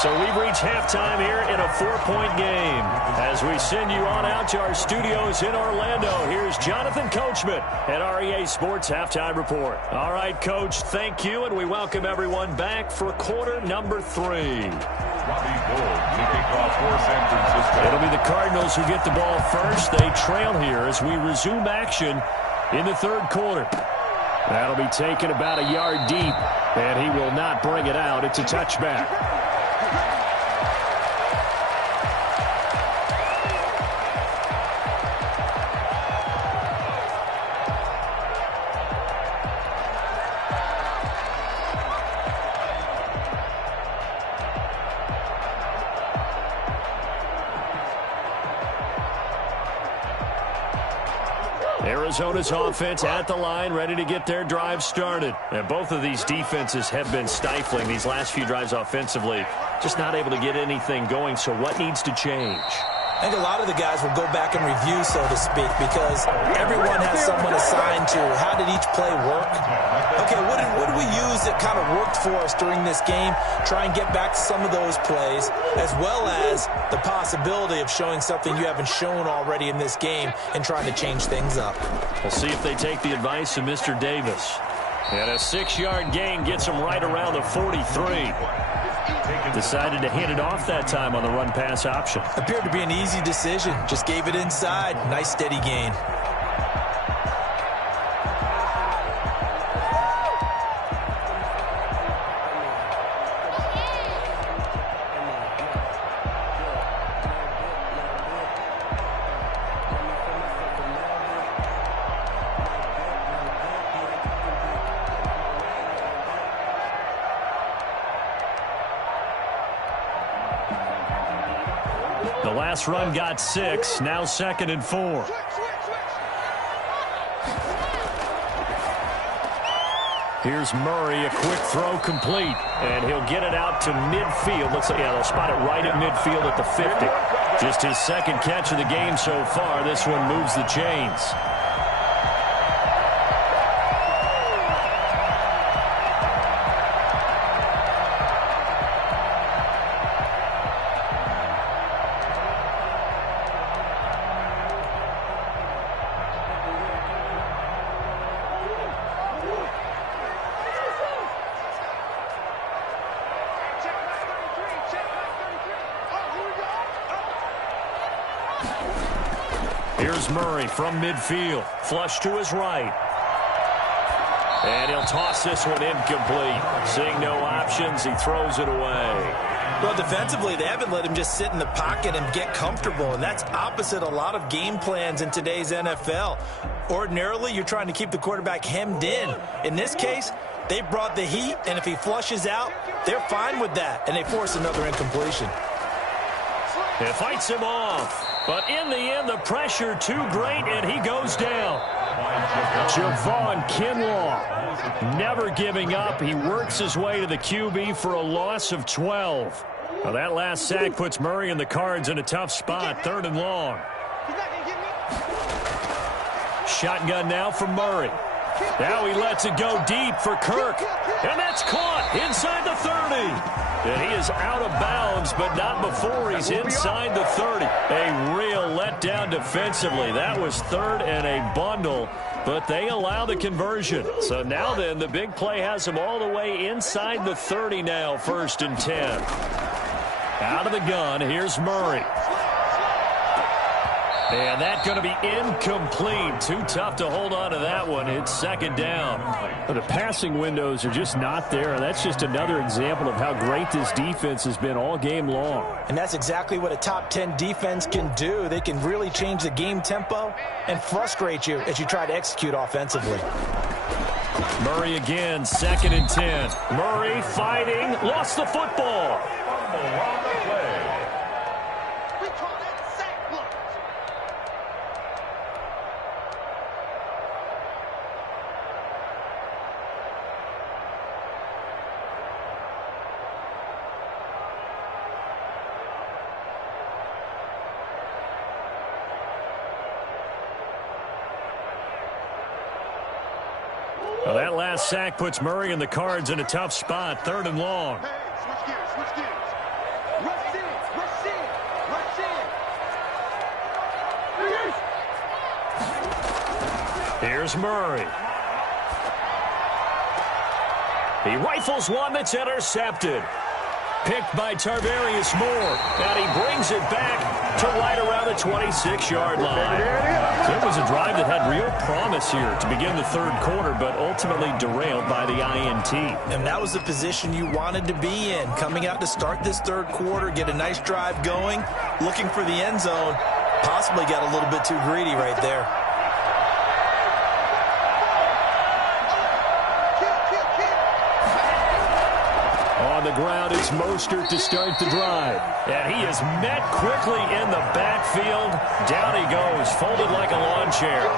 So we've reached halftime here in a 4-point game. As we send you on out to our studios in Orlando, here's Jonathan Coachman at REA Sports Halftime Report. All right, Coach, thank you, and we welcome everyone back for quarter number 3. It'll be the Cardinals who get the ball first. They trail here as we resume action in the third quarter. That'll be taken about a yard deep, and he will not bring it out. It's a touchback. Arizona's offense at the line, ready to get their drive started. And both of these defenses have been stifling these last few drives offensively. Just not able to get anything going, so what needs to change? I think a lot of the guys will go back and review, so to speak, because everyone has someone assigned to how did each play work. Okay, what did we use that kind of worked for us during this game? Try and get back to some of those plays, as well as the possibility of showing something you haven't shown already in this game and trying to change things up. We'll see if they take the advice of Mr. Davis. And a 6-yard gain gets him right around the 43. Decided to hand it off that time on the run-pass option. Appeared to be an easy decision. Just gave it inside. Nice steady gain. Last run got 6, now 2nd and 4. Here's Murray, a quick throw complete, and he'll get it out to midfield. Looks like, yeah, they'll spot it right at midfield at the 50. Just his second catch of the game so far. This one moves the chains. Here's Murray from midfield. Flush to his right. And he'll toss this one incomplete. Seeing no options, he throws it away. Well, defensively, they haven't let him just sit in the pocket and get comfortable, and that's opposite a lot of game plans in today's NFL. Ordinarily, you're trying to keep the quarterback hemmed in. In this case, they brought the heat, and if he flushes out, they're fine with that, and they force another incompletion. It fights him off. But in the end, the pressure too great, and he goes down. Javon Kinlaw never giving up. He works his way to the QB for a loss of 12. Well, that last sack puts Murray and the Cards in a tough spot, 3rd and long. Shotgun now for Murray. Now he lets it go deep for Kirk. And that's caught inside the 30. And he is out of bounds, but not before he's inside the 30. A real letdown defensively. That was 3rd and a bundle, but they allow the conversion. So now then, the big play has him all the way inside the 30 now, 1st and 10. Out of the gun, here's Murray. And that's going to be incomplete. Too tough to hold on to that one. It's 2nd down. The passing windows are just not there. That's just another example of how great this defense has been all game long. And that's exactly what a top 10 defense can do. They can really change the game tempo and frustrate you as you try to execute offensively. Murray again, 2nd and 10. Murray fighting, lost the football. Well, that last sack puts Murray and the Cards in a tough spot, 3rd and long. Here's Murray. He rifles one that's intercepted. Picked by Tarvarius Moore. And he brings it back to right around the 26-yard line. So it was a drive that had real promise here to begin the third quarter, but ultimately derailed by the INT. And that was the position you wanted to be in. Coming out to start this third quarter, get a nice drive going, looking for the end zone. Possibly got a little bit too greedy right there. On the ground, it's Mostert to start the drive. And he is met quickly in the backfield. Down he goes, folded like a lawn chair.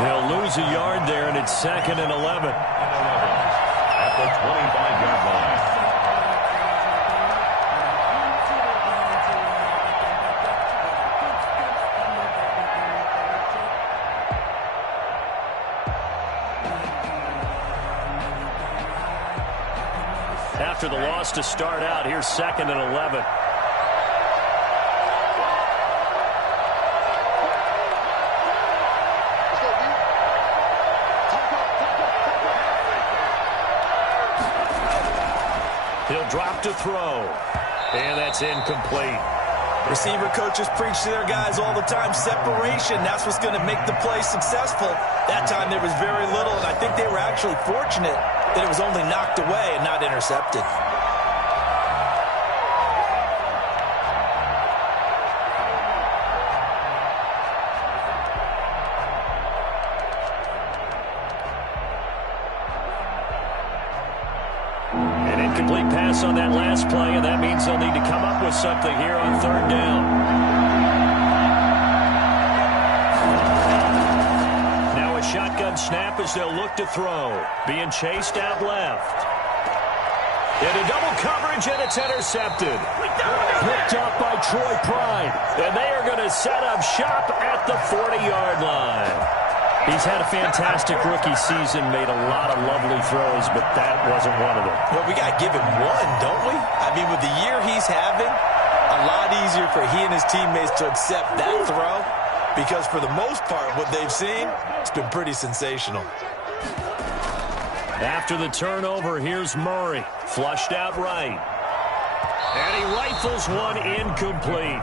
They'll lose a yard there, and it's 2nd and 11. At the 25-yard line. After the loss to start out, here's 2nd and 11. He'll drop to throw. And that's incomplete. Receiver coaches preach to their guys all the time. Separation, that's what's going to make the play successful. That time there was very little, and I think they were actually fortunate that it was only knocked away and not intercepted. An incomplete pass on that last play, and that means they'll need to come up with something here on 3rd down. Now a shotgun snap as they'll look to throw. Being chased out left. Into double coverage, and it's intercepted. Picked up by Troy Pride. And they are going to set up shop at the 40-yard line. He's had a fantastic rookie season, made a lot of lovely throws, but that wasn't one of them. Well, we got to give him one, don't we? I mean, with the year he's having, a lot easier for he and his teammates to accept that throw, because for the most part, what they've seen, it's been pretty sensational. After the turnover, here's Murray. Flushed out right. And he rifles one incomplete.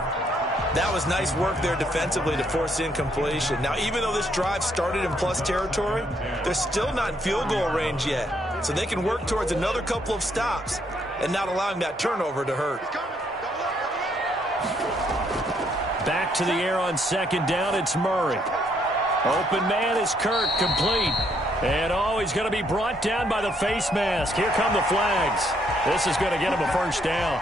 That was nice work there defensively to force incompletion. Now, even though this drive started in plus territory, they're still not in field goal range yet. So they can work towards another couple of stops and not allowing that turnover to hurt. Back to the air on 2nd down, it's Murray. Open man is Kirk, complete. And he's going to be brought down by the face mask. Here come the flags. This is going to get him a 1st down.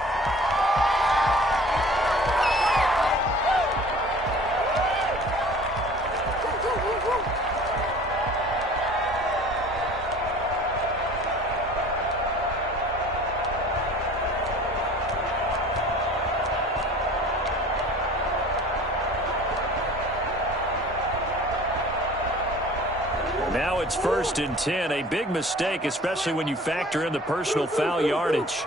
Now it's 1st and 10, a big mistake, especially when you factor in the personal foul yardage.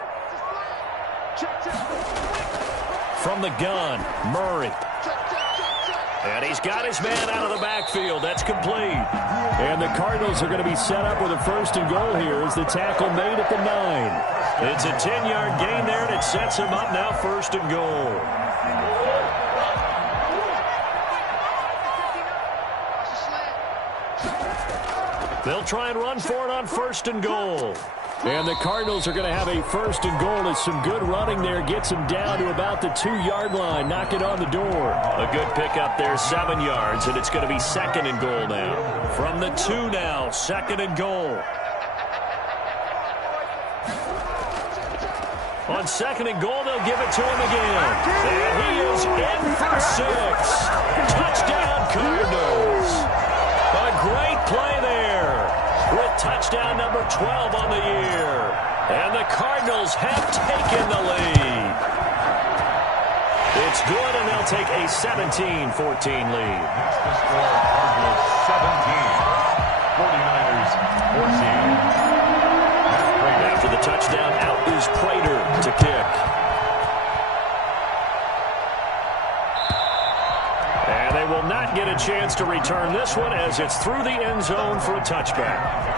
From the gun, Murray. And he's got his man out of the backfield. That's complete. And the Cardinals are going to be set up with a 1st and goal here as the tackle made at the 9. It's a 10-yard gain there, and it sets him up now 1st and goal. They'll try and run for it on 1st and goal. And the Cardinals are going to have a 1st and goal as some good running there gets them down to about the 2-yard line. Knock it on the door. A good pickup there, 7 yards, and it's going to be 2nd and goal now. From the 2 now, 2nd and goal. On 2nd and goal, they'll give it to him again. And he is in for 6. Touchdown, Cardinals. A great play there with touchdown number 12 on the year. And the Cardinals have taken the lead. It's good, and they'll take a 17-14 lead. The score, Cardinals 17, 49ers 14. After the touchdown, out is Prater to kick. And they and will not get a chance to return this one as it's through the end zone for a touchback.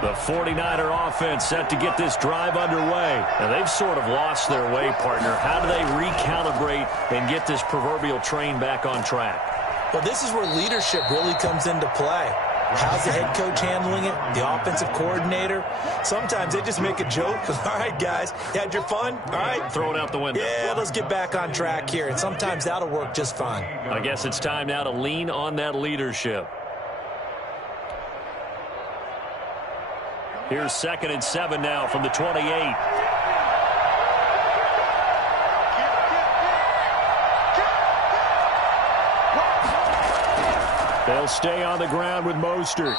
The 49er offense set to get this drive underway. And they've sort of lost their way, partner. How do they recalibrate and get this proverbial train back on track? Well, this is where leadership really comes into play. How's the head coach handling it? The offensive coordinator? Sometimes they just make a joke. All right, guys, you had your fun? All right. Throw it out the window. Yeah, let's get back on track here. And sometimes that'll work just fine. I guess it's time now to lean on that leadership. Here's 2nd and 7 now from the 28. They'll stay on the ground with Mostert.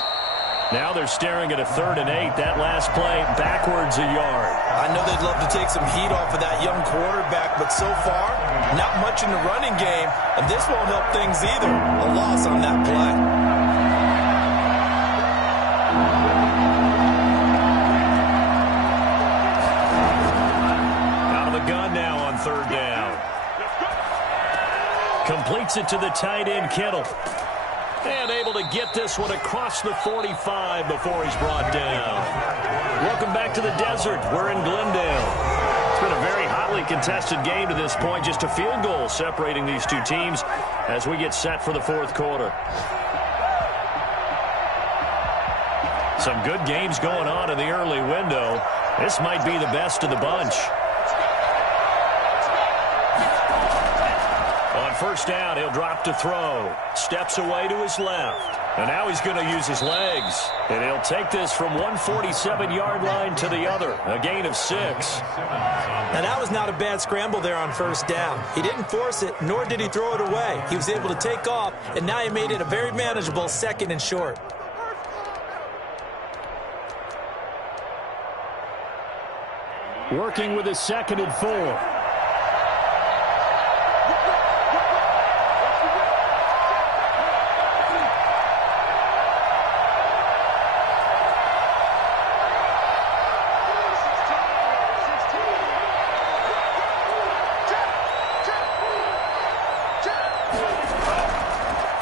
Now they're staring at a 3rd and 8. That last play backwards a yard. I know they'd love to take some heat off of that young quarterback, but so far, not much in the running game, and this won't help things either. A loss on that play. Gun now on 3rd down. Completes it to the tight end, Kittle. And able to get this one across the 45 before he's brought down. Welcome back to the desert. We're in Glendale. It's been a very hotly contested game to this point. Just a field goal separating these two teams as we get set for the 4th quarter. Some good games going on in the early window. This might be the best of the bunch. On 1st down, he'll drop to throw. Steps away to his left. And now he's going to use his legs. And he'll take this from 147-yard line to the other. A gain of 6. Now, that was not a bad scramble there on 1st down. He didn't force it, nor did he throw it away. He was able to take off, and now he made it a very manageable 2nd and short. Working with his 2nd and 4.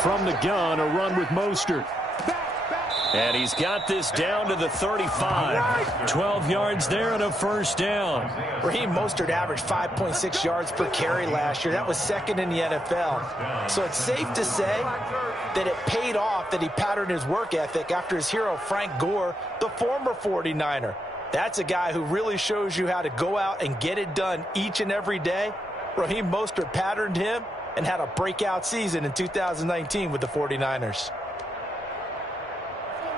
From the gun, a run with Mostert. And he's got this down to the 35. 12 yards there and a 1st down. Raheem Mostert averaged 5.6 yards per carry last year. That was 2nd in the NFL. So it's safe to say that it paid off that he patterned his work ethic after his hero Frank Gore, the former 49er. That's a guy who really shows you how to go out and get it done each and every day. Raheem Mostert patterned him and had a breakout season in 2019 with the 49ers.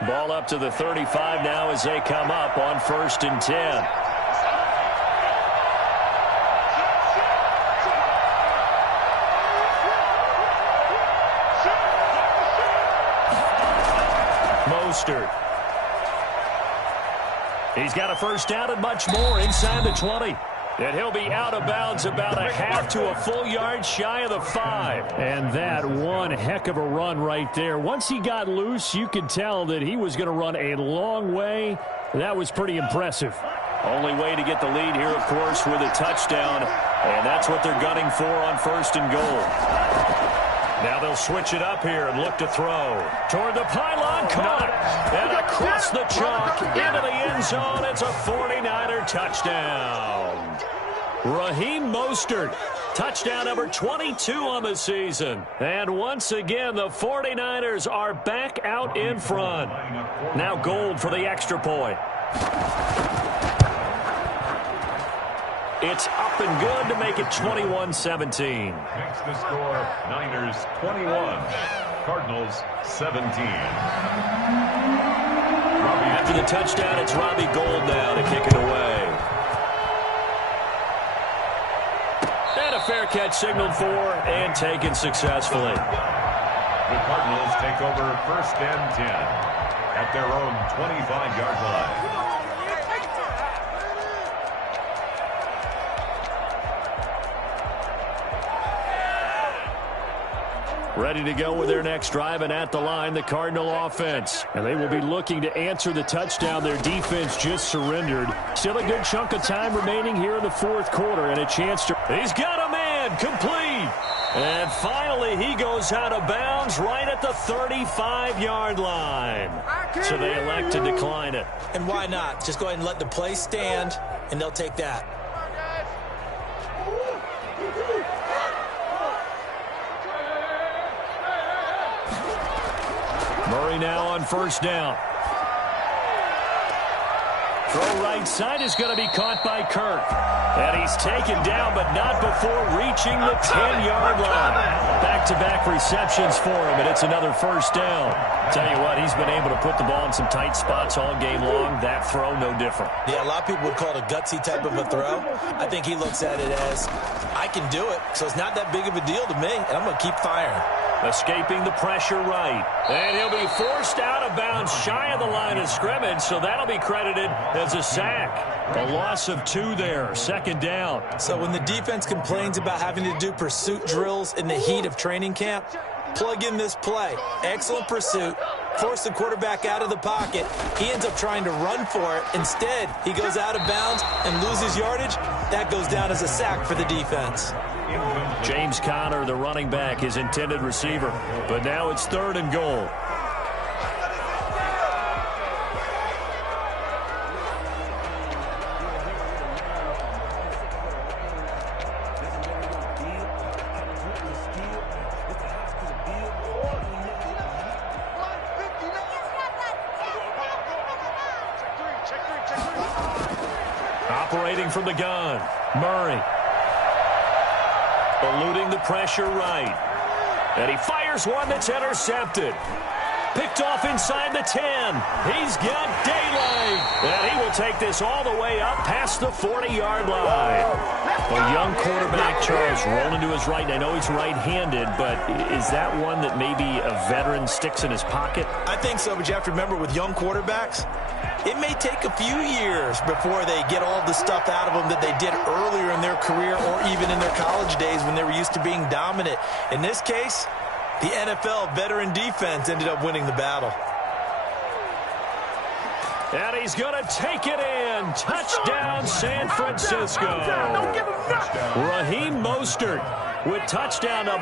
Ball up to the 35 now as they come up on 1st and 10. Mostert. He's got a 1st down and much more inside the 20. And he'll be out of bounds about a half to a full yard shy of the 5. And that one heck of a run right there. Once he got loose, you could tell that he was going to run a long way. That was pretty impressive. Only way to get the lead here, of course, with a touchdown. And that's what they're gunning for on 1st and goal. Now they'll switch it up here and look to throw. Toward the pylon, caught. And across the chalk, into the end zone. It's a 49er touchdown. Raheem Mostert, touchdown number 22 on the season. And once again, the 49ers are back out in front. Now Gold for the extra point. It's up and good to make it 21-17. Makes the score Niners 21, Cardinals 17. After the touchdown, it's Robbie Gould now to kick it away. And a fair catch signaled for and taken successfully. The Cardinals take over 1st and 10 at their own 25-yard line. Ready to go with their next drive, and at the line, the Cardinal offense. And they will be looking to answer the touchdown their defense just surrendered. Still a good chunk of time remaining here in the fourth quarter, and a chance to... He's got a man, complete. And finally, he goes out of bounds right at the 35-yard line. So they elect to decline it. And why not? Just go ahead and let the play stand, and they'll take that. Murray now on first down. Throw right side is going to be caught by Kirk. And he's taken down, but not before reaching the 10-yard line. Back-to-back receptions for him, and it's another first down. Tell you what, he's been able to put the ball in some tight spots all game long. That throw, no different. Yeah, a lot of people would call it a gutsy type of a throw. I think he looks at it as, I can do it, so it's not that big of a deal to me, and I'm going to keep firing. Escaping the pressure right. And he'll be forced out of bounds shy of the line of scrimmage, so that'll be credited as a sack. A loss of 2 there, second down. So when the defense complains about having to do pursuit drills in the heat of training camp, plug in this play. Excellent pursuit. Force the quarterback out of the pocket. He ends up trying to run for it. Instead, he goes out of bounds and loses yardage. That goes down as a sack for the defense. James Conner, the running back, his intended receiver. But now it's 3rd and goal. Operating from the gun, Murray. Eluding the pressure right. And he fires one that's intercepted. Picked off inside the 10. He's got daylight. And he will take this all the way up past the 40-yard line. A young quarterback, Charles, rolling to his right. I know he's right-handed, but is that one that maybe a veteran sticks in his pocket? I think so, but you have to remember with young quarterbacks, it may take a few years before they get all the stuff out of them that they did earlier in their career or even in their college days when they were used to being dominant. In this case, the NFL veteran defense ended up winning the battle. And he's going to take it in. Touchdown, San Francisco. Raheem Mostert with touchdown number